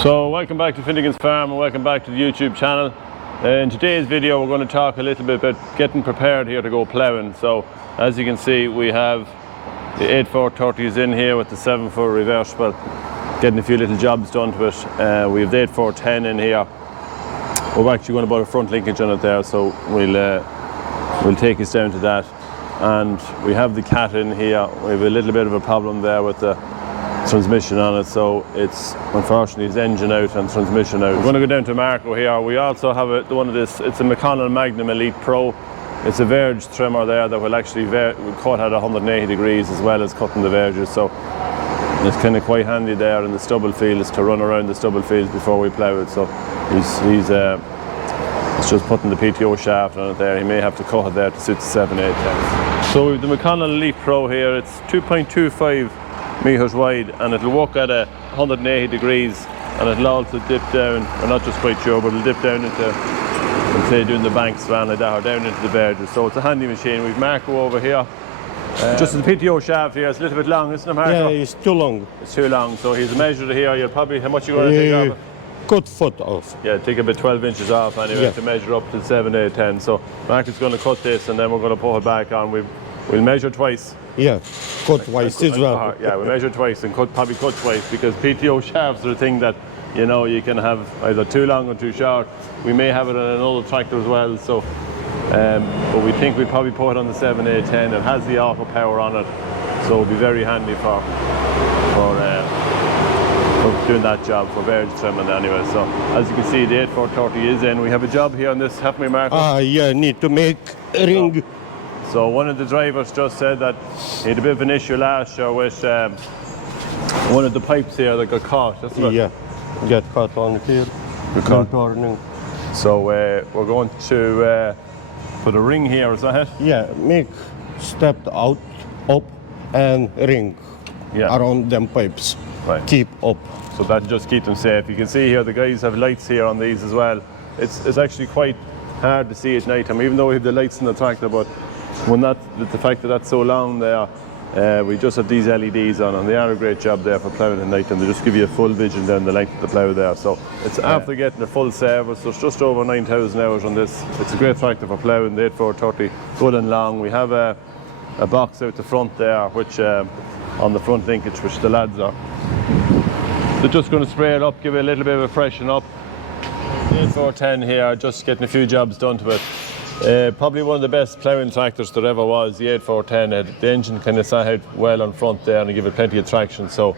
So welcome back to Finnegan's Farm and welcome back to the YouTube channel. In today's video we're going to talk a little bit about getting prepared here to go ploughing. So as you can see, we have the 8430s in here with the 7-foot reversible, getting a few little jobs done to it. We have the 8410 in here. We're actually going to put a front linkage on it there, so we'll take us down to that. And we have the cat in here. We have a little bit of a problem there with the transmission on it, so it's unfortunately its engine out and transmission out. We're going to go down to Marco here. We also have it's a McConnell Magnum Elite Pro. It's a verge trimmer there that will actually cut at 180 degrees as well as cutting the verges, so it's kind of quite handy there in the stubble fields to run around the stubble fields before we plough it. So it's just putting the PTO shaft on it there. He may have to cut it there to suit the 7, 8, 10. So with the McConnell Elite Pro here, it's 2.25 metres wide, and it'll work at 180 degrees, and it'll also dip down. I'm not just quite sure, but it'll dip down into, let's say, doing the banks around like that, or down into the verges. So it's a handy machine. We've Marco over here. Just the PTO shaft here, it's a little bit long, isn't it, Marco? Yeah, it's too long. It's too long, so he's measured here. You'll probably, how much are you going to take off it? Good foot off. Yeah, take about 12 inches off anyway, to measure up to 7, 8, 10. So Marco's going to cut this, and then we're going to put it back on. We'll measure twice. Yeah, cut twice as well. Yeah, we measure twice and probably cut twice, because PTO shafts are a thing that, you know, you can have either too long or too short. We may have it on another tractor as well, so but we think we'd probably put it on the 7, 8, 10. It has the auto power on it, so it'll be very handy for doing that job for verge trimming anyway. So as you can see, the 8430 is in. We have a job here on this, haven't we, Marco? Yeah, need to make a ring. So one of the drivers just said that he had a bit of an issue last year with one of the pipes here that got caught. That's what Yeah, get caught on here. Turning. So we're going to put a ring here, is that it? Yeah, make step out, up, and ring around them pipes. Right. Keep up. So that just keep them safe. You can see here the guys have lights here on these as well. It's actually quite hard to see at night time, even though we have the lights in the tractor, but with the fact that that's so long there, we just have these LEDs on, and they are a great job there for ploughing at night time. They just give you a full vision down the length of the plough there. So it's after getting a full service, so it's just over 9,000 hours on this. It's a great tractor for ploughing, the 8430, good and long. We have a box out the front there, which on the front linkage, which the lads are. They're just going to spray it up, give it a little bit of a freshen up. The 8410 here, just getting a few jobs done to it. Probably one of the best ploughing tractors there ever was, the 8410. The engine kind of sat out well on front there and give it plenty of traction. So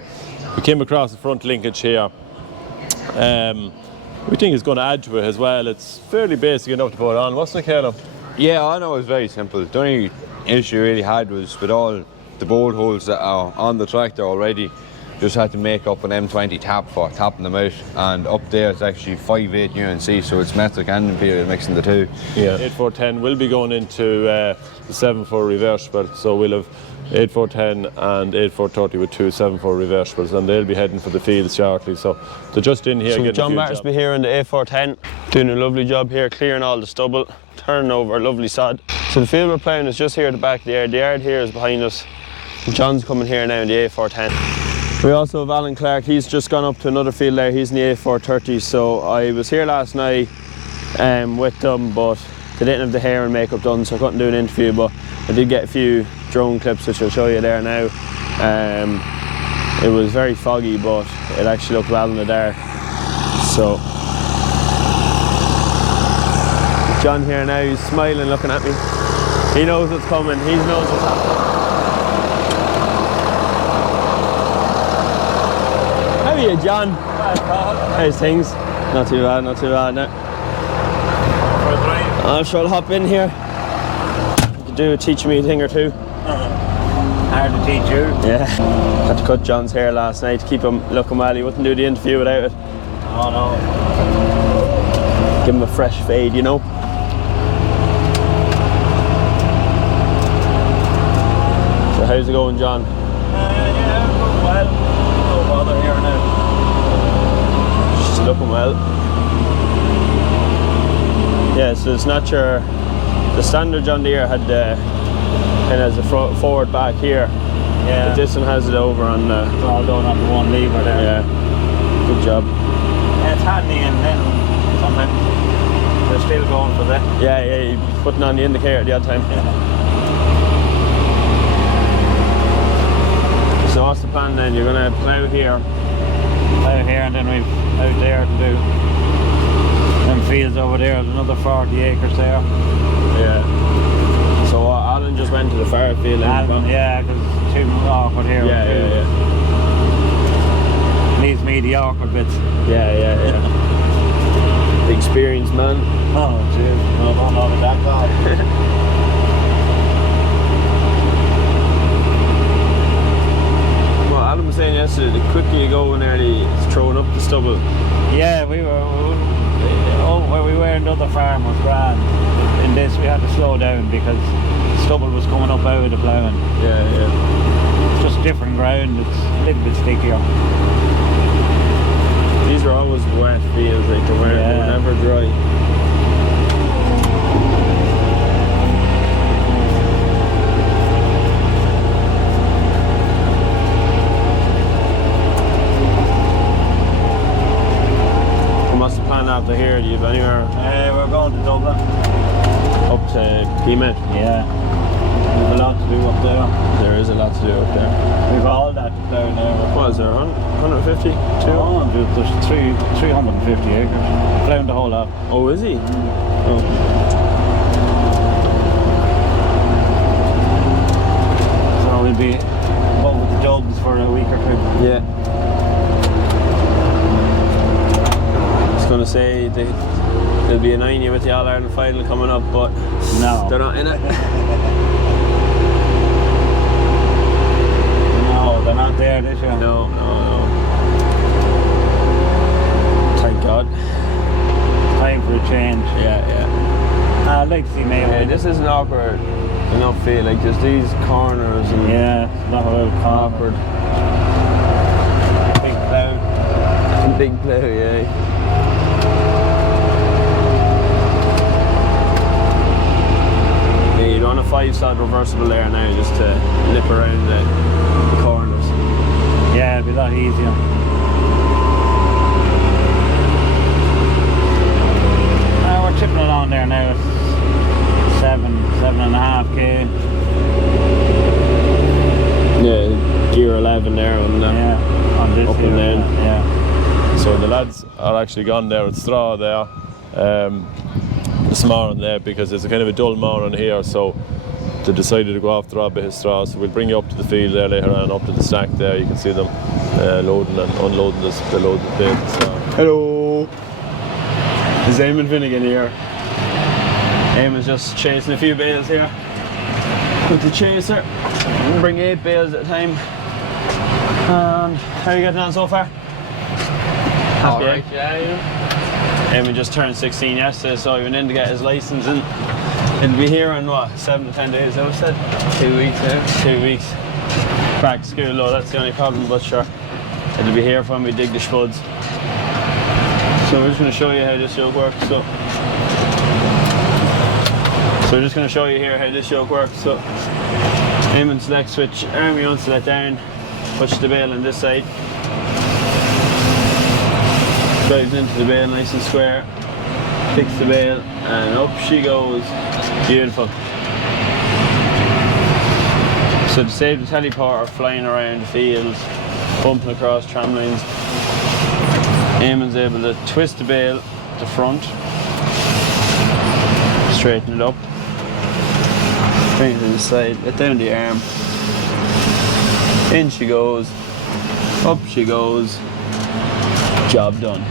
we came across the front linkage here. We think it's going to add to it as well. It's fairly basic enough to put on, wasn't it, Caleb? Yeah, I know it was very simple. The only issue we really had was with all the bolt holes that are on the tractor already. Just had to make up an M20 tap for tapping them out, and up there it's actually 5/8 UNC, so it's metric and imperial mixing the two. Yeah. 8410 will be going into the 7-foot reversible, so we'll have 8410 and 8430 with two 7-foot reversibles, and they'll be heading for the fields shortly. So they're just in here. So John Bartsby here in the 8410, doing a lovely job here, clearing all the stubble, turning over a lovely sod. So the field we're ploughing is just here at the back of the yard. The yard here is behind us. And John's coming here now in the 8410. We also have Alan Clark. He's just gone up to another field there. He's in the 8430. So I was here last night with them, but they didn't have the hair and makeup done, so I couldn't do an interview, but I did get a few drone clips which I'll show you there now. It was very foggy, but it actually looked well in the dark. So John here now, he's smiling, looking at me. He knows what's coming. He knows what's happening. How are you, John? How's things? Not too bad, not too bad now. I'm sure I'll hop in here. You could teach me a thing or two. Hard to teach you. Yeah. Had to cut John's hair last night to keep him looking well. He wouldn't do the interview without it. Oh no. Give him a fresh fade, you know. So how's it going, John? Yeah, going well. No bother here now. She's looking well. Yeah, so it's not the standard John Deere had kind of has the forward back here. Yeah. But this one has it over on it's all done on the one lever there. Yeah. Good job. it's handy, and then sometimes they're still going for that. Yeah, you're putting on the indicator at the odd time. So what's the plan then? You're going to plough here? Plough here, and then we've out there to do them fields over there. There's another 40 acres there. Yeah. So Alan just went to the far field. Yeah, because it's too awkward here. Yeah. Leaves me the awkward bits. Yeah. The experienced man. Oh, jeez. No, I don't know about that guy. Well, Alan was saying yesterday, the quicker you go in there, it's throwing up the stubble. Yeah, where we were in the other farm was grand. In this we had to slow down because stubble was coming up out of the ploughing. Yeah. It's just different ground, it's a little bit stickier. These are always wet fields, like they're never dry. What's the plan after here? Do you have anywhere? We're going to Dublin. Up to Éamon? Yeah. There's a lot to do up there. There is a lot to do up there. We've all that down there. What is there, 150? 200? There's 350 acres. Ploughing the whole lot. Oh, is he? Oh. So we'll be up with the jobs for a week or two. Yeah. I was going to say there'll be a 90 with the All-Ireland final coming up, but no, they're not in it. No, they're not there this year. No. Thank God. Time for a change. Yeah. I'd like to see Mayo. Yeah, this is an awkward enough feel, like just these corners and yeah, it's not awkward. Big plough. Big plough, yeah. You'd want a 5-sod reversible there now just to lip around the corners. Yeah, it'd be a lot easier. We're chipping along there now. It's 7.5k. Yeah, gear 11 there on that. Yeah, on this up and down. Yeah. So the lads are actually gone there with straw there this morning there because it's a kind of a dull morning here, so they decided to go off the rob of his straw. So we'll bring you up to the field there later on, up to the stack there. You can see them loading and unloading the loaded bales. Hello! Is Éamon Finnegan here? Éamon's just chasing a few bales here with the chaser. We'll bring 8 bales at a time. And how are you getting on so far? Happy? Alright, yeah. Éamon just turned 16 yesterday, so he went in to get his licence, and he'll be here in what, 7 to 10 days, I said? 2 weeks now. 2 weeks. Back to school though, that's the only problem, but sure, it'll be here when we dig the spuds. So we're just going to show you how this yoke works. So we're just going to show you here how this yoke works. So Éamon select switch, Éamon select down, push the bale on this side. Drives into the bale nice and square, picks the bale, and up she goes. Beautiful. So to save the teleporter flying around the fields, bumping across tram lines, Éamon's able to twist the bale to front, straighten it up, straighten it to the side, let down the arm, in she goes, up she goes, job done.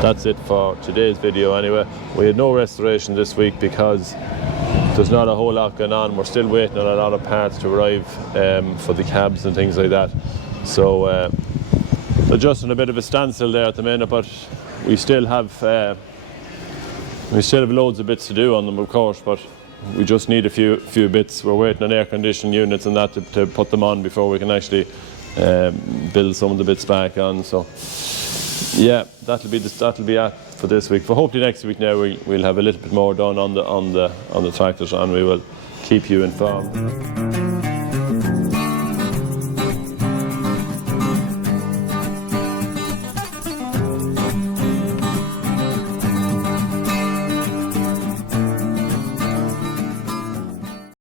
that's it for today's video anyway. We had no restoration this week because there's not a whole lot going on. We're still waiting on a lot of parts to arrive for the cabs and things like that. So they're just in a bit of a standstill there at the minute, but we still have loads of bits to do on them, of course, but we just need a few bits. We're waiting on air conditioning units and that to put them on before we can actually build some of the bits back on. So yeah, that'll be it for this week. For hopefully next week now we'll have a little bit more done on the tractors, and we will keep you informed.